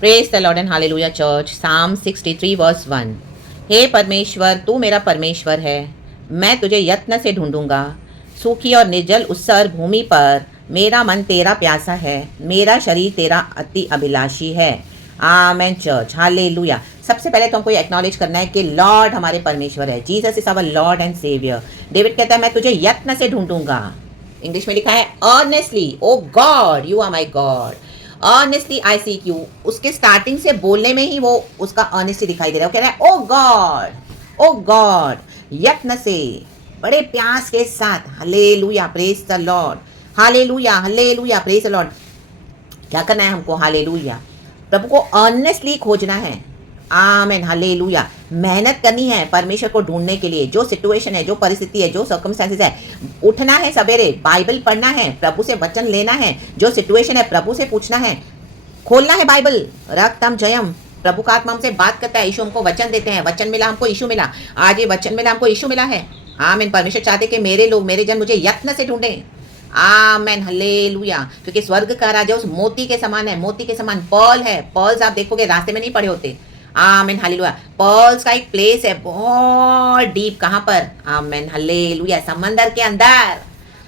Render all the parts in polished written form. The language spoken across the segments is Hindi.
Praise the Lord and hallelujah church. साम 63 वर्स 1। हे परमेश्वर, तू मेरा परमेश्वर है, मैं तुझे यत्न से ढूंढूंगा। सूखी और निर्जल उत्सर भूमि पर मेरा मन तेरा प्यासा है, मेरा शरीर तेरा अति अभिलाषी है। आमेन चर्च, हालेलुया। सबसे पहले तो हमको ये एक्नॉलेज करना है कि लॉर्ड हमारे परमेश्वर है। Jesus is our lord and saviour. David कहता है मैं तुझे यत्न से ढूंढूंगा। इंग्लिश में लिखा है earnestly, O God you are my God, earnestly I seek you. उसके स्टार्टिंग से बोलने में ही वो उसका अर्नेस्टली दिखाई दे रहा है। वो कह रहा है ओ गॉड, ओ गॉड, यत्न से, बड़े प्यास के साथ। Hallelujah, praise the Lord, hallelujah, hallelujah, praise the Lord. क्या करना है हमको? हालेलुया, प्रभु को अर्नेस्टली खोजना है। Amen, hallelujah. मेहनत करनी है परमेश्वर को ढूंढने के लिए। जो सिचुएशन है, जो परिस्थिति है, जो सर्कमस्टेंसेस है, उठना है सवेरे, बाइबल पढ़ना है, प्रभु से वचन लेना है। जो सिचुएशन है प्रभु से पूछना है, खोलना है बाइबल। रक्तम जयम, प्रभु का आत्मा हमसे बात करता है। यीशु हमको वचन देते हैं। वचन मिला हमको, यीशु मिला। आज ये वचन मिला हमको, यीशु मिला है। आमीन। परमेश्वर चाहते कि मेरे लोग, मेरे जन मुझे यत्न से ढूंढें। आमेन, हालेलुया। क्योंकि स्वर्ग का राजा उस मोती के समान है, मोती के समान। पर्ल है, पर्ल्स आप देखोगे रास्ते में नहीं पड़े होते। आमेन, हालेलुया। पर्ल्स का एक प्लेस है बहुत डीप। कहाँ पर? आमेन, हालेलुया, समंदर के अंदर।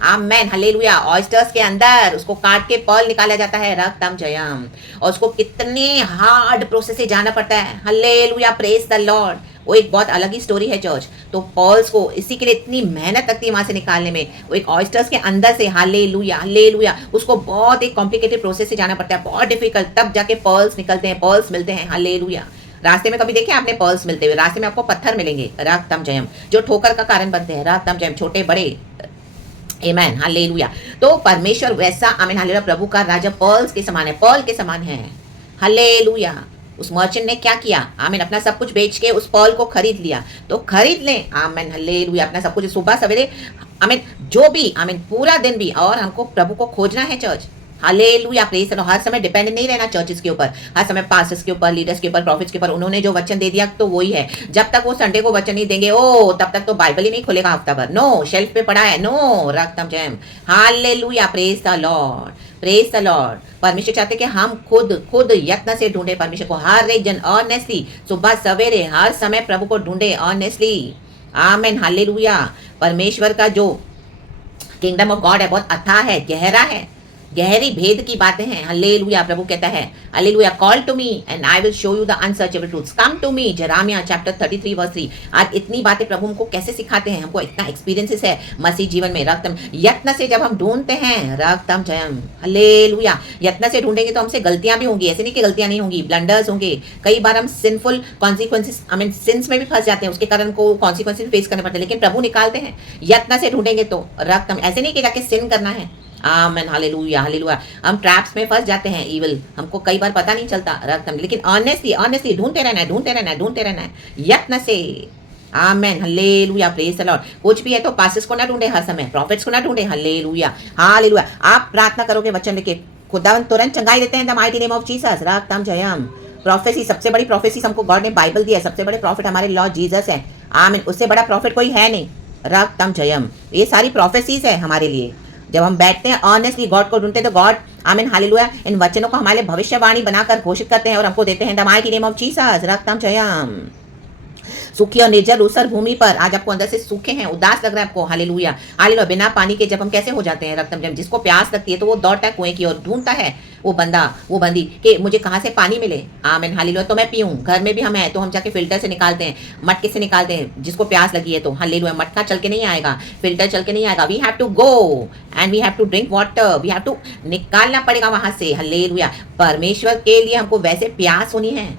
आमेन, हालेलुया। ऑयस्टर्स के अंदर उसको काट के पर्ल निकाला जाता है। रक्तम जयम। और उसको कितने हार्ड प्रोसेस से जाना पड़ता है। Hallelujah, praise the Lord. वो एक बहुत अलग ही स्टोरी है चर्च। तो पर्ल्स को इसी के लिए इतनी मेहनत लगती है वहां से निकालने में। वो एक ऑयस्टर्स के अंदर से, हालेलुया, हालेलुया, उसको बहुत एक कॉम्प्लिकेटेड प्रोसेस से जाना पड़ता है, बहुत डिफिकल्ट। तब जाके पर्ल्स निकलते हैं, पर्ल्स मिलते हैं। हालेलुया। रास्ते में कभी देखे आपने पर्ल्स मिलते हुए? रास्ते में आपको पत्थर मिलेंगे, रक्तम जयम, जो ठोकर का कारण बनते हैं। रक्तम जयम, छोटे बड़े। आमेन, हालेलुया। तो परमेश्वर वैसा, आमीन, हालेलुया, प्रभु का राजा पर्ल्स के समान है, पर्ल के समान है। हालेलुया। उस मर्चेंट ने क्या किया? आमीन, अपना सब कुछ बेच के उस पर्ल को खरीद लिया। तो खरीद लें, आमीन, हालेलुया, अपना सब कुछ सुबह सवेरे, आमीन, जो भी, आमीन, पूरा दिन भी। और हमको प्रभु को खोजना है church. Hallelujah, praise the lord. हर समय डिपेंडेंट नहीं रहना चर्चेस के ऊपर, हर समय पास्टर्स के ऊपर, लीडर्स के ऊपर, प्रॉफिट्स के ऊपर। उन्होंने जो वचन दे दिया तो वही है। जब तक वो संडे को वचन नहीं देंगे, ओ तब तक तो बाइबल ही नहीं खुलेगा हफ्ता भर। नो, शेल्फ पे पड़ा है। नो, रक्तम जयम, hallelujah, praise the lord, praise the lord. परमेश्वर चाहते कि हम खुद यत्न से ढूंढे परमेश्वर को। हर एक जन ऑनेस्टली, सुबह सवेरे, हर समय प्रभु को ढूंढे ऑनेस्टली। आमेन, हालेलुया। परमेश्वर का जो किंगडम ऑफ गॉड है बहुत अथाह है, गहरा है, गहरी भेद की बातें हैं। हालेलुया। प्रभु कहता है, hallelujah, call to me and I will show you the unsearchable truths, come to me. Jeremiah chapter 33 verse 3। आज इतनी बातें प्रभु हमको कैसे सिखाते हैं, हमको इतना एक्सपीरियंसेस है मसीह जीवन में। रक्तम, यत्न से जब हम ढूंढते हैं, रक्तम जयम, हालेलुया, यत्न से ढूंढेंगे तो हमसे गलतियां भी होंगी, ऐसे नहीं कि गलतियां नहीं होंगी, ब्लंडर्स होंगे। कई बार हम sinful consequences, I mean since में भी फंस जाते हैं, उसके कारण को कॉन्सिक्वेंसेस फेस करने पड़ते हैं, लेकिन प्रभु निकालते हैं। यत्न से ढूंढेंगे तो रक्तम, ऐसे नहीं कि जाके सिन करना है। Amen, hallelujah, hallelujah. हम ट्रैप्स में फंस जाते हैं इविल, हमको कई बार पता नहीं चलता। रक्तम, लेकिन ऑनेस्टली, ऑनेस्टली ढूंढते रहना है, ढूंढते रहना है, ढूंढते रहना है, यत्न से। आमेन, हालेलुया, प्रेज द लॉर्ड। कुछ भी है तो पास्टर्स को ना ढूंढे हर समय, प्रॉफिट्स को ना ढूंढे। Hallelujah, hallelujah. आप प्रार्थना करोगे वचन लेके, खुदावन तुरंत चंगाई देते हैं। The mighty name of Jesus, रक्तम जयम। प्रोफेसी, सबसे बड़ी प्रोफेसी हमको गॉड ने बाइबल दिया है। सबसे बड़े प्रॉफिट हमारे लॉर्ड जीसस है। आमीन, उससे बड़ा प्रॉफिट कोई है नहीं। रक्तम जयम। ये सारी प्रोफेसीज है हमारे लिए। जब हम बैठते हैं ऑनेस्टली गॉड को ढूंढते हैं तो गॉड, आमीन, हालेलुया, इन वचनों को हमारे भविष्यवाणी बनाकर घोषित करते हैं और हमको देते हैं। The mighty name of Jesus, रक्तम जयम। सूखी और निर्जल ऊसर भूमि पर, आज आपको अंदर से सूखे हैं, उदास लग रहा है आपको। Hallelujah, hallelujah. बिना पानी के जब हम कैसे हो जाते हैं? रक्तम जयम। जिसको प्यास लगती है तो वो दौड़ता है कुएं की ओर, ढूंढता है वो बंदा, वो बंदी कि मुझे कहाँ से पानी मिले। आमीन, हालेलुया, तो मैं पीऊँ। घर में भी हम हैं तो हम जाके फिल्टर से निकालते हैं, मटके से निकालते हैं। जिसको प्यास लगी है तो हालेलुया, मटका चल के नहीं आएगा, फिल्टर चल के नहीं आएगा। We have to go and we have to drink water, we have to, निकालना पड़ेगा वहां से। हालेलुया। परमेश्वर के लिए हमको वैसे प्यास होनी है।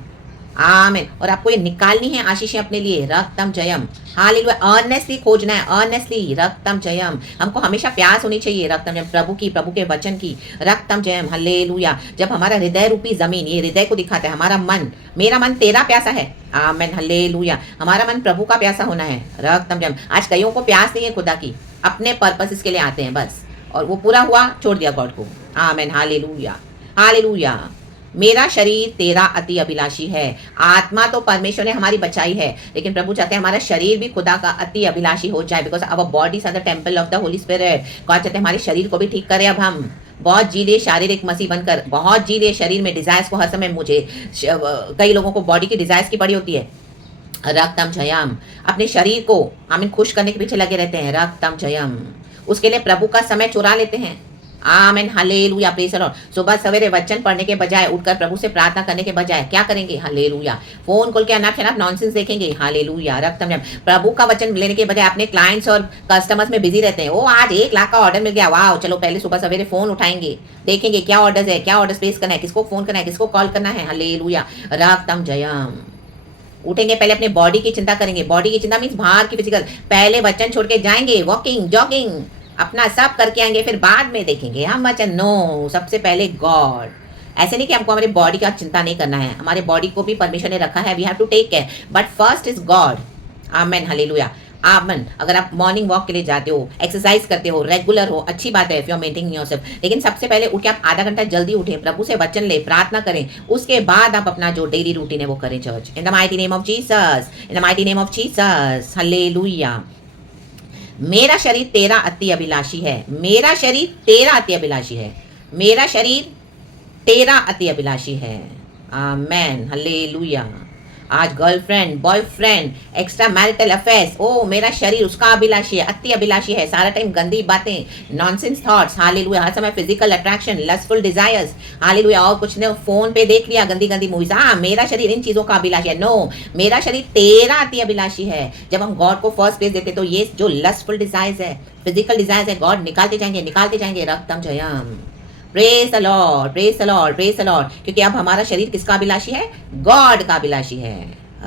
आमीन। और आपको ये निकालनी है आशीषें अपने लिए। रक्तम जयम, हालेलुया। अर्नेस्टली खोजना है, अर्नेस्टली, रक्तम जयम। हमको हमेशा प्यास होनी चाहिए रक्तम जयम, प्रभु की, प्रभु के वचन की। रक्तम जयम, हालेलुया। जब हमारा हृदय रूपी जमीन, ये हृदय को दिखाता है, हमारा मन, मेरा मन तेरा प्यासा है। आमीन, हालेलुया। हमारा मन प्रभु का प्यासा होना है। रक्तम जयम। आज कईयों को प्यास नहीं है खुदा की, अपने पर्पस के लिए आते हैं बस, और वो पूरा हुआ, छोड़ दिया गॉड को। आमीन, हालेलुया, हालेलुया। मेरा शरीर तेरा अति अभिलाषी है। आत्मा तो परमेश्वर ने हमारी बचाई है, लेकिन प्रभु चाहते हैं हमारा शरीर भी खुदा का अति अभिलाषी हो जाए, because our bodies are the temple of the holy spirit. God चाहते हैं हमारे शरीर को भी ठीक करें अब हम। बहुत जी लिए शारीरिक मसीह बनकर, बहुत जी लिए शरीर में डिजायर्स को हर समय मुझे कई लोगों को बॉडी की डिजायर्स की पड़ी होती है। रक्तम जयम, अपने शरीर को आमीन खुश करने के पीछे लगे रहते हैं। रक्तम जयम, उसके लिए प्रभु का समय चुरा लेते हैं। आमीन, हालेलुया, प्रेज़ द लॉर्ड। सुबह सवेरे वचन पढ़ने के बजाय, उठकर प्रभु से प्रार्थना करने के बजाय क्या करेंगे? हालेलुया। फोन खोल के अनाप शनाप नॉनसेंस देखेंगे। हालेलुया, रक्तम जयम। प्रभु का वचन लेने के बजाय अपने क्लाइंट्स और कस्टमर्स में बिजी रहते हैं। ओ आज 1 लाख का ऑर्डर मिल गया, वाह, चलो पहले सुबह सवेरे फोन उठाएंगे, देखेंगे क्या ऑर्डर्स है, क्या ऑर्डर प्लेस करना है, किसको फोन करना है, किसको कॉल करना है। हालेलुया, रक्तम जयम। उठेंगे पहले अपने बॉडी की चिंता करेंगे। बॉडी की चिंता मीन्स बाहर की फिजिकल। पहले वचन छोड़ के जाएंगे, वॉकिंग, जॉगिंग, अपना सब करके आएंगे, फिर बाद में देखेंगे हम वचन। नो, सबसे पहले गॉड। ऐसे नहीं कि हमको हमारी बॉडी का चिंता नहीं करना है, हमारे बॉडी को भी परमिशन ने रखा है, we have to take care, but first is God. Amen, hallelujah, amen. अगर आप मॉर्निंग वॉक के लिए जाते हो, एक्सरसाइज करते हो, रेगुलर हो, अच्छी बात है, if you are maintaining yourself, लेकिन सबसे पहले उठ के आप आधा घंटा जल्दी उठें, प्रभु से वचन ले, प्रार्थना करें, उसके बाद आप अपना जो डेली रूटीन है वो करें। Church, in the mighty name of Jesus, in the mighty name of Jesus, hallelujah. मेरा शरीर तेरा अति अभिलाषी है, मेरा शरीर तेरा अति अभिलाषी है, मेरा शरीर तेरा अति अभिलाषी है। Amen, hallelujah. आज girlfriend, boyfriend, extra marital affairs, ओ मेरा शरीर उसका अभिलाषी है, अति अभिलाषी है, सारा टाइम गंदी बातें, नॉनसेंस थॉट्स, हालेलुया, हर समय physical attraction, lustful desires, hallelujah, और कुछ ने फोन पे देख लिया गंदी गंदी मूवीज। हाँ, मेरा शरीर इन चीजों का अभिलाषी है। नो, मेरा शरीर तेरा अति अभिलाषी है। जब हम गॉड को फर्स्ट प्लेस देते तो ये जो लस्टफुल डिजायर्स है, फिजिकल डिजायर्स है, गॉड निकालते जाएंगे, निकालते जाएंगे। रक्तम जयम, praise the lord, praise the lord, praise the lord. क्योंकि अब हमारा शरीर किसका अभिलाषी है? गॉड का अभिलाषी है।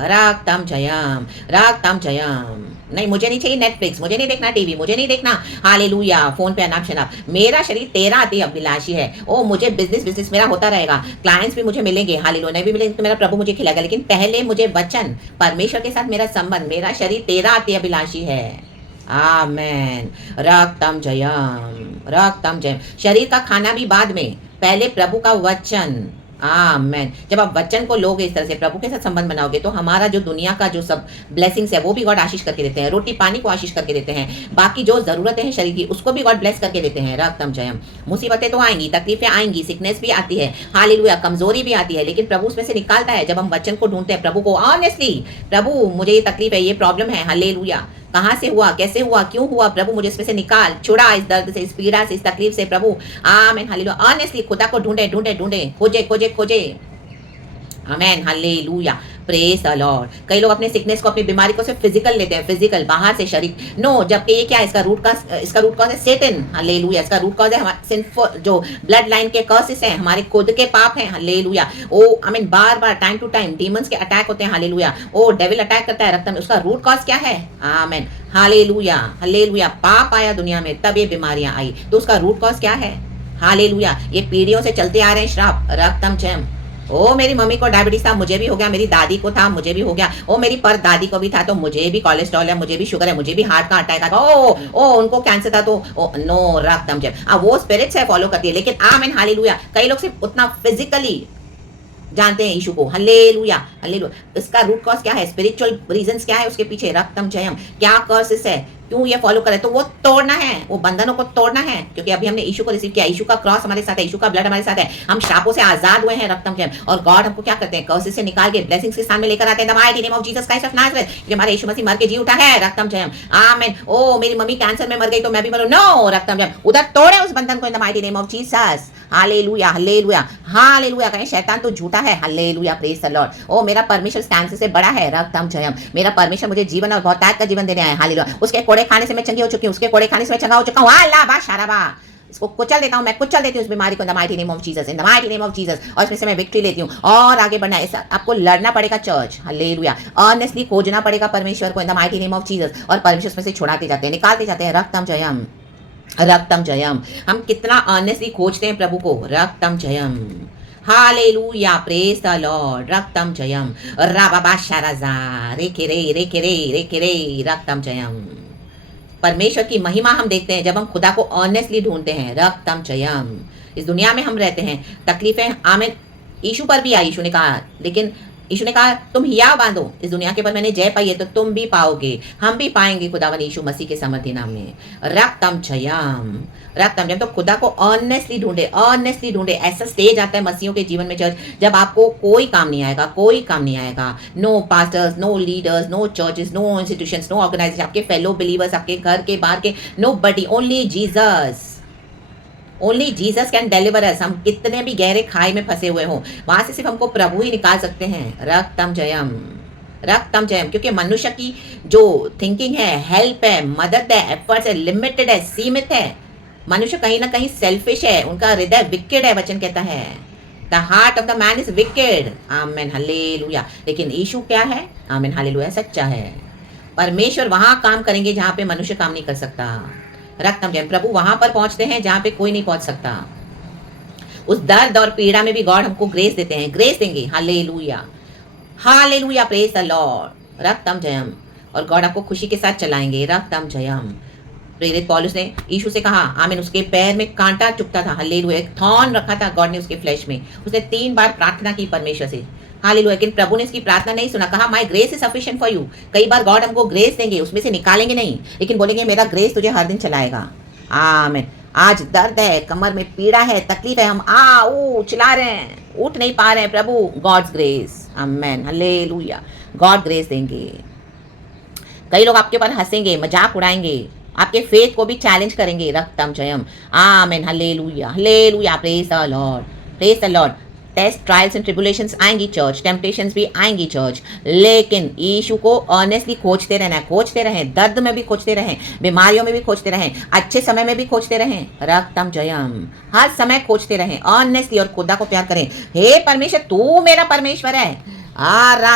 रक्तम जयम, रक्तम जयम। नहीं, मुझे नहीं चाहिए नेटफ्लिक्स, मुझे नहीं देखना टीवी, मुझे नहीं देखना हालेलुया फोन पे अनाप शनाप। मेरा शरीर तेरा अति अभिलाषी है। ओ मुझे बिजनेस मेरा होता रहेगा, क्लाइंट्स भी मुझे मिलेंगे, हालेलुया, नहीं भी मिलेंगे तो मेरा प्रभु मुझे खिलाएगा, लेकिन पहले मुझे वचन, परमेश्वर के साथ मेरा संबंध, मेरा शरीर तेरा अति अभिलाषी है। आमेन, रक्तम जयम, रक्तम जयम। शरीर का खाना भी बाद में, पहले प्रभु का वचन। आमेन। जब आप वचन को लोगे, इस तरह से प्रभु के साथ संबंध बनाओगे, तो हमारा जो दुनिया का जो सब ब्लेसिंग्स है वो भी गॉड आशीष करके देते हैं, रोटी पानी को आशीष करके देते हैं, बाकी जो जरूरतें हैं शरीर की उसको भी गॉड ब्लेस करके देते हैं। रक्तम जयम। मुसीबतें तो आएंगी, तकलीफें आएंगी, सिकनेस भी आती है, हालेलुया, कमजोरी भी आती है, लेकिन प्रभु उसमें से निकालता है जब हम वचन को ढूंढते हैं, प्रभु को ऑनेस्टली, प्रभु मुझे ये तकलीफ है, ये प्रॉब्लम है, हालेलुया, कहाँ से हुआ, कैसे हुआ, क्यों हुआ, प्रभु मुझे इसमें से निकाल, छुड़ा इस दर्द से, इस पीड़ा से, इस तकलीफ से, प्रभु। आमीन, हालेलुया। ऑनेस्टली खुदा को ढूंढे ढूंढे ढूंढे, खोजे खोजे खोजे। आमेन, हालेलुया, प्रेज द लॉर्ड। कई लोग अपने सिकनेस को, अपनी बीमारी को सिर्फ फिजिकल लेते हैं, फिजिकल, बाहर से शरीर। नो, जबकि ये क्या है, इसका रूट कॉज है सेटन, हालेलुया, इसका रूट कॉज है हमारे सिंफुल जो ब्लड लाइन के कर्सेस हैं, हमारे खुद के पाप हैं, हालेलुया। ओ आमीन, बार बार टाइम टू टाइम डीमंस के अटैक होते हैं, हालेलुया। ओ डेविल अटैक करता है रक्त में, उसका रूट कॉज क्या है? आमीन, हालेलुया, हालेलुया। पाप आया दुनिया में तब ये बीमारियां आई, तो उसका रूट कॉज क्या है? हालेलुया। ये पीढ़ियों से चलते आ रहे हैं श्राप। रक्तम जयम। ओ मेरी मम्मी को डायबिटीज था, मुझे भी हो गया, मेरी दादी को था, मुझे भी हो गया, ओ मेरी पर दादी को भी था, तो मुझे भी कोलेस्ट्रॉल है, मुझे भी शुगर है, मुझे भी हार्ट का अटैक आएगा, ओ उनको कैंसर था, तो ओ नो, रक्तम जयम। वो स्पिरिट्स है फॉलो करती है, लेकिन आमीन, हालेलुया। कई लोग सिर्फ उतना फिजिकली जानते हैं यीशु को, हल्लेलुया, हल्लेलुया। इसका रूट कॉज क्या है? स्पिरिचुअल रीजंस क्या है उसके पीछे? रक्तम जयम। क्या कर्सेस है, क्यों ये फॉलो करे? तो वो तोड़ना है, वो बंधनों को तोड़ना है, क्योंकि अभी हमने यीशु को रिसीव किया, यीशु का क्रॉस हमारे साथ है, यीशु का ब्लड हमारे साथ है, हम श्रापों से आजाद हुए हैं। रक्तम जयम। और गॉड हमको क्या करते हैं? कर्सेस से निकाल के ब्लेसिंग्स के स्थान में लेकर आते हैं। The mighty name of Jesus Christ of Nazareth, क्योंकि हमारा यीशु मसीह मर के जी उठा है। रक्तम जयम, आमीन। ओ मेरी मम्मी कैंसर में मर गई तो मैं भी मरूं, नो, रक्तम जयम। उधर तोड़े उस बंधन को in the mighty name of Jesus. Hallelujah, hallelujah, hallelujah. कहें शैतान तो झूठा है, हालेलुया, प्रेज द लॉर्ड। ओ मेरा परमेश्वर कैंसर से बड़ा है। रक्तम जयम। मेरा परमेश्वर मुझे जीवन और बहुतायत का जीवन देने आया है, हालेलुया। उसके कोड़े खाने से मैं चंगी हो चुकी हूँ, उसके कोड़े खाने से मैं चंगा हो चुका हूँ। अल्लाह बा शाराबा, इसको कुचल देता हूँ, मैं कुचल देती हूँ उस बीमारी को in the mighty name of Jesus, in the mighty name of Jesus. और इसमें से मैं विक्ट्री लेती हूँ और आगे बढ़ना है। आपको लड़ना पड़ेगा चर्च, हालेलुया, ऑनेस्टली खोजना पड़ेगा परमेश्वर को in the mighty name of Jesus, और परमेश्वर उसमें से छुड़ाते जाते हैं, निकालते जाते हैं। रक्तम जयम, रक्तम जयम। हम कितना ऑनेस्टली खोजते हैं प्रभु को। रक्तम जयम, हालेलुया, प्रेज द लॉर्ड। रक्तम जयम, राबाबा शाराजा, रेके रे रेके रे रेके रे, रक्तम जयम। परमेश्वर की महिमा हम देखते हैं जब हम खुदा को ऑनेस्टली ढूंढते हैं। रक्तम जयम। इस दुनिया में हम रहते हैं, तकलीफें आमीन, यीशु पर भी आई, यीशु ने कहा, लेकिन यीशु ने कहा तुम हिया बांधो, इस दुनिया के ऊपर मैंने जय पाई है तो तुम भी पाओगे, हम भी पाएंगे खुदावन यीशु मसीह के समर्थी नाम में। रक्तम जयम, रक्तम जयम। तो खुदा को ऑनेस्टली ढूंढे, ऑनेस्टली ढूंढे। ऐसा स्टेज आता है मसीहों के जीवन में चर्च, जब आपको कोई काम नहीं आएगा, कोई काम नहीं आएगा। No pastors, no leaders, no churches, no institutions, no organisation, आपके फेलो बिलीवर्स, आपके घर के बाहर के, nobody, only Jesus. Only Jesus can deliver us. हम कितने भी गहरे खाई में फंसे हुए हों, वहां से सिर्फ हमको प्रभु ही निकाल सकते हैं। रक्तम जयम, रक्तम जयम। क्योंकि मनुष्य की जो थिंकिंग है, हेल्प है, मदद है, एफर्ट्स है, लिमिटेड है, सीमित है। मनुष्य कहीं ना कहीं सेल्फिश है, उनका हृदय विकेड है, वचन कहता है the heart of the man is wicked. Amen, hallelujah. लेकिन यीशु क्या है? आमेन, हालेलुया, सच्चा है। परमेश्वर वहां काम करेंगे जहां पे मनुष्य काम नहीं कर सकता। रक्तम जयम। प्रभु वहां पर पहुंचते हैं जहां पे कोई नहीं पहुंच सकता। उस दर्द और पीड़ा में भी गॉड हमको ग्रेस देते हैं, ग्रेस देंगे। Hallelujah, hallelujah, praise the lord. रक्तम जयम। और गॉड आपको खुशी के साथ चलाएंगे। रक्तम जयम। प्रेरित पौलुस ने यीशु से कहा, आमीन, उसके पैर में कांटा चुभता था। हालेलुया, एक थॉर्न रखा था गॉड ने उसके फ्लैश में। उसने 3 बार प्रार्थना की परमेश्वर से। हालेलुया। लेकिन प्रभु ने इसकी प्रार्थना नहीं सुना। कहा my grace is sufficient for you. कई बार गॉड हमको ग्रेस देंगे, उसमें से निकालेंगे नहीं, लेकिन बोलेंगे मेरा ग्रेस तुझे हर दिन चलाएगा। आमीन। आज दर्द है, कमर में पीड़ा है, तकलीफ है, हम चिल्ला रहे हैं, उठ नहीं पा रहे हैं, प्रभु गॉड्स ग्रेस। आमीन, हालेलुया। गॉड ग्रेस देंगे। कई लोग आपके ऊपर हंसेंगे, मजाक उड़ाएंगे, आपके फेथ को भी चैलेंज करेंगे। रक्तम जयम। Amen, hallelujah, hallelujah, praise the lord, praise the lord. Test, trials and tribulations आएंगी चर्च, टेम्पटेशंस भी आएंगी चर्च, लेकिन यीशु को ऑनेस्टली खोजते रहना है। खोजते रहें, दर्द में भी खोजते रहें, बीमारियों में भी खोजते रहें, अच्छे समय में भी खोजते रहें। रक्तम जयम। हर समय खोजते रहें ऑनेस्टली और खुदा को प्यार करें। हे परमेश्वर, तू मेरा परमेश्वर है।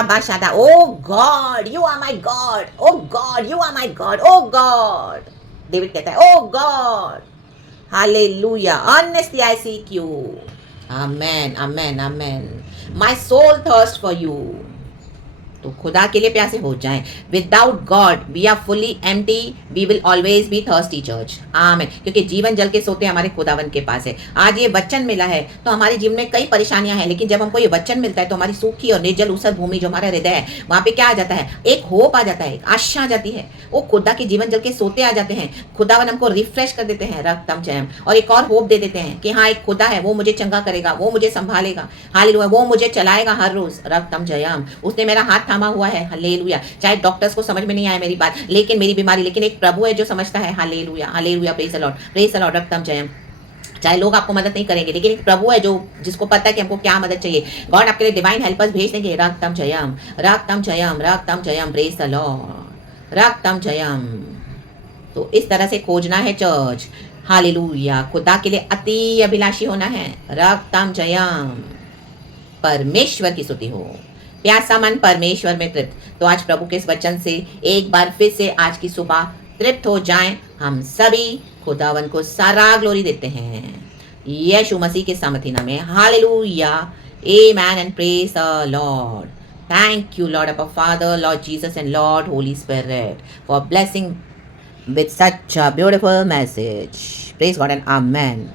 बाशादा, oh God you are my God, oh God you are my God, oh God. David कहता है oh God, hallelujah, honestly I seek you. Amen, amen, amen. My soul thirst for you. तो खुदा के लिए प्यासे हो जाएं। Without God we are fully empty, we will always be thirsty church. Amen. क्योंकि जीवन जल के सोते हमारे खुदावन के पास है। आज ये वचन मिला है तो हमारे जीवन में कई परेशानियां हैं, लेकिन जब हमको ये वचन मिलता है तो हमारी सूखी और निर्जल ऊसर भूमि जो हमारा हृदय है, वहां पे क्या आ जाता है? एक होप आ जाता है, एक आशा आ जाती है। वो खुदा के जीवन जल के सोते आ जाते हैं। खुदावन हमको रिफ्रेश कर देते हैं। रक्तम जयम। और एक और होप दे देते हैं कि हाँ, एक खुदा है, वो मुझे चंगा करेगा, वो मुझे संभालेगा। हालेलुया, वो मुझे चलाएगा हर रोज। रक्तम जयम। उसने मेरा हाथ थामा हुआ है। हालेलुया। चाहे डॉक्टर्स को समझ में नहीं आए मेरी बात, लेकिन मेरी बीमारी, लेकिन एक प्रभु है जो समझता है। Hallelujah, hallelujah, praise the lord, praise the lord. रक्तम जयम। चाहे लोग आपको मदद नहीं करेंगे, लेकिन एक प्रभु है जो जिसको पता है कि हमको क्या मदद चाहिए। गॉड आपके लिए डिवाइन हेल्पर्स भेज देंगे। रक्तम जयम, रक्तम जयम, रक्तम जयम, प्रेज द लॉर्ड। रक्तम जयम। तो इस तरह से खोजना है चर्च। हालेलुया। खुदा के लिए अति अभिलाषी होना है। रक्तम जयम। परमेश्वर की स्तुति हो। प्यासा मन परमेश्वर में तृप्त। तो आज प्रभु के इस वचन से एक बार फिर से आज की सुबह तृप्त हो जाएं। हम सभी खुदावन को सारा ग्लोरी देते हैं यीशु मसीह के सामर्थी नाम में। Hallelujah, amen and praise the Lord. Thank you, Lord, our Father, Lord Jesus, and Lord Holy Spirit, for blessing with such a beautiful message. Praise God and Amen.